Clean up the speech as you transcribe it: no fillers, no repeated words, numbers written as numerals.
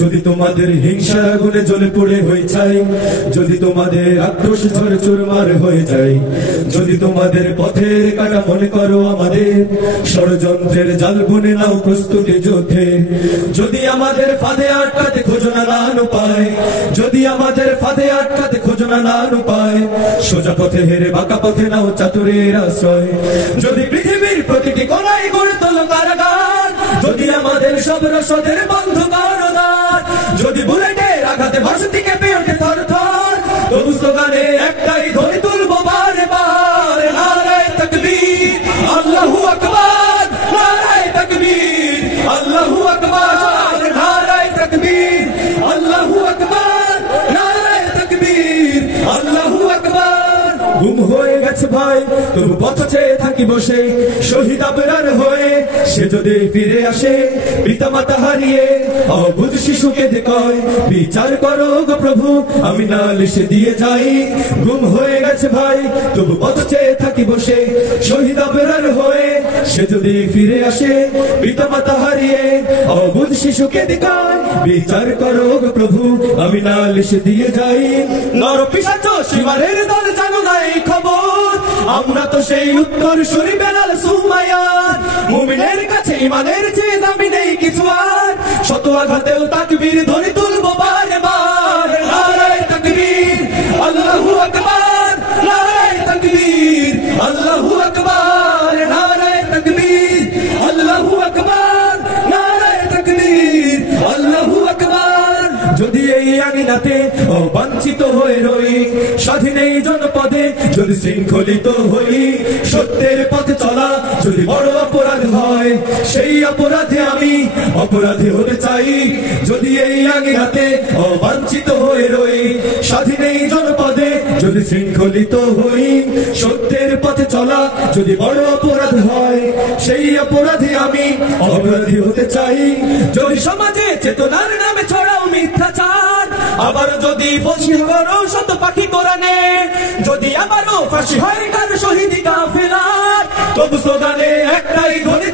যদি তোমাদের হিংসার আগুনে জ্বলে পড়ে হয়ে যায়, যদি তোমাদের আক্রোশ ঝড়ে চুরমার হয়ে যায়, যদি তোমাদের পথের কাটা মনে করো আমাদের, ষড়যন্ত্রের জাল বুনে নাও প্রস্তুতি যুদ্ধে। যদি আমাদের ফাঁদে আটকাতে খোঁজো না নান উপায়, যদি আমাদের ফাঁদে আটকাতে খোঁজো না নান উপায়, সোজা পথে হেরে বাঁকা পথে নাও চাতুরের আশ্রয়। যদি পৃথিবীর প্রতিটি কোণায় গড়ে তোলো কারাগার, যদি আমাদের সব রসদের বন্ধ করো দ্বার, যদি বুলেটের আঘাতে ভাষণটি কেঁপে ওঠে থর থর, তবু স্লোগানে একটাই ধ্বনি তুলবো বারে বার, নারায়ে তাকবীর আল্লাহু আকবার, নারায়ে তাকবীর আল্লাহু আকবার, নারায়ে তাকবীর আল্লাহু আকবার, নারায়ে তাকবীর আল্লাহু আকবার। গুম হয়ে গেছে ভাই তবু পথ চেয়ে থাকি বসে, শহীদ আবরার হয়ে সে যদি ফিরে আসে, পিতা মাতা হারিয়ে অবুঝ শিশুকে কয় বিচার করো গো প্রভু, আমি নালিশ দিয়ে যাই। গুম হয়ে গেছে ভাই তবু পথ চেয়ে থাকি বসে, শহীদ আবরার হয়ে সে যদি ফিরে আসে, পিতা মাতা হারিয়ে অবুঝ শিশুকে কয় বিচার করো গো প্রভু, আমি নালিশ দিয়ে যাই। নর পিশাচ শিবারের দল জানো না এই খবর, আমরা তো সেই উত্তর সুরি বেলাল সুমাইয়ার। মুমিনের কাছে ইমানের চেয়ে দামি নেই কিছু আর, শত আঘাতেও তাকবীর ধ্বনি তুলবো বারে বার, নারায়ে তাকবীর আল্লাহু আকবার, নারায়ে তাকবীর আল্লাহু আকবার, নারায়ে তাকবীর আল্লাহু আকবার, নারায়ে তাকবীর আল্লাহু আকবার। যদি এই আঙিনাতে বঞ্চিত হয়ে রই, স্বাধীন এই জনপদে যদি শৃঙ্খলিত হই, সত্যের পথে চলা যদি বড় অপরাধ হয়, সেই অপরাধে আমি অপরাধী হতে চাই। যদি এই আঙিনাতে বঞ্চিত হয়ে রই, স্বাধীন এই জনপদে যদি শৃঙ্খলিত হই, সত্যের পথে চলা যদি বড় অপরাধ হয়, সেই অপরাধে আমি অপরাধী হতে চাই। যদি সমাজে চেতনার নামে ছড়াও মিথ্যাচার, আবার যদি ফাঁসি করো শত পাখি কোরআনে, যদি আবারও ফাঁসি হয় কার শহীদ কাফেলার, তবু স্লোগানে একটাই ধ্বনি